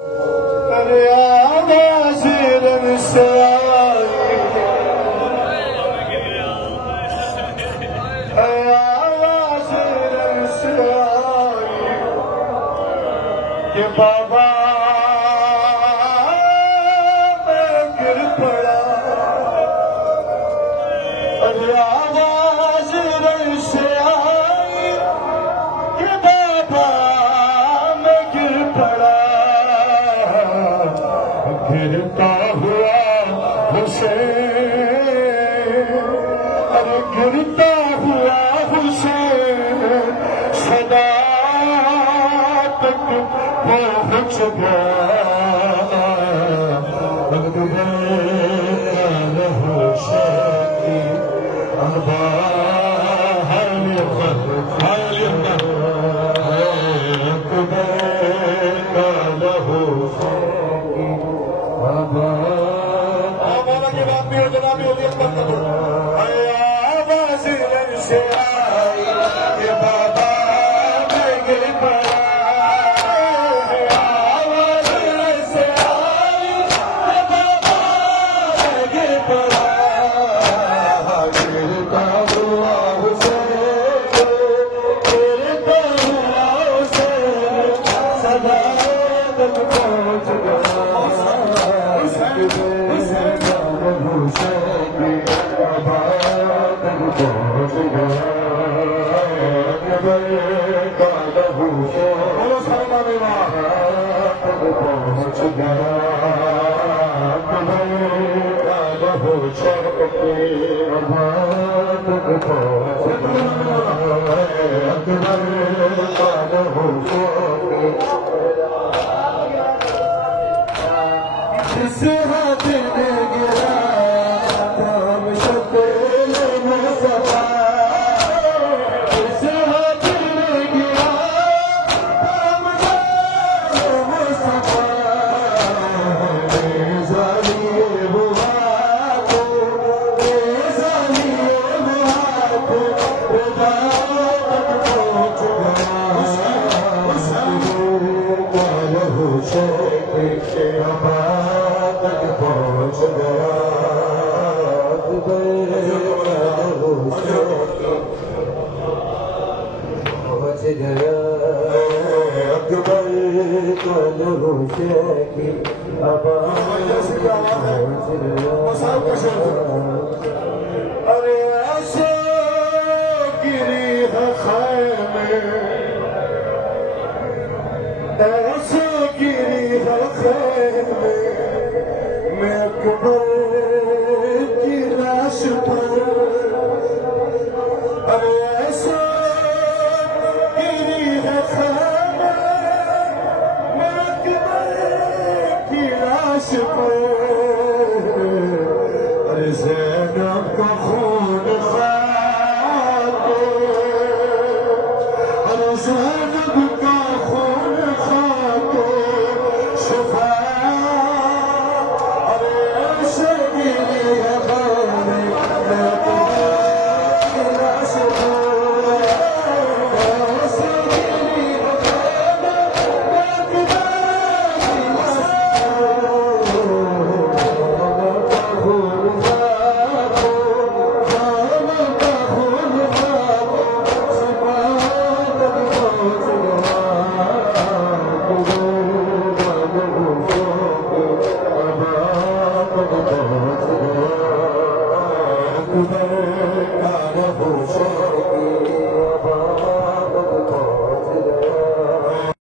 अरे आवाज़ रन से आई, आवाज़ रन से आई कि बाबा मैं गिर पड़ा। अरे आवाज़ रन से आई कि बाबा मैं गिर पड़ा। गिरता हुआ हुसैन, अरे गिरता हुआ हुसैन सदा तक पहुँच गया। अरे ऐसे गिरी है खैमे, ऐसे गिरी है खैमे में अकबर की लाश पर। अरे ऐसे गिरी है खैमे में अकबर की लाश पर। अरे ज़ैनब का खून खाके, अरे ज़ैनब का खून खाके शिफा। अरे ऐसे गिरी है बाने में की लाश पर। ऐसे गिरी है बाने में की लाश पर।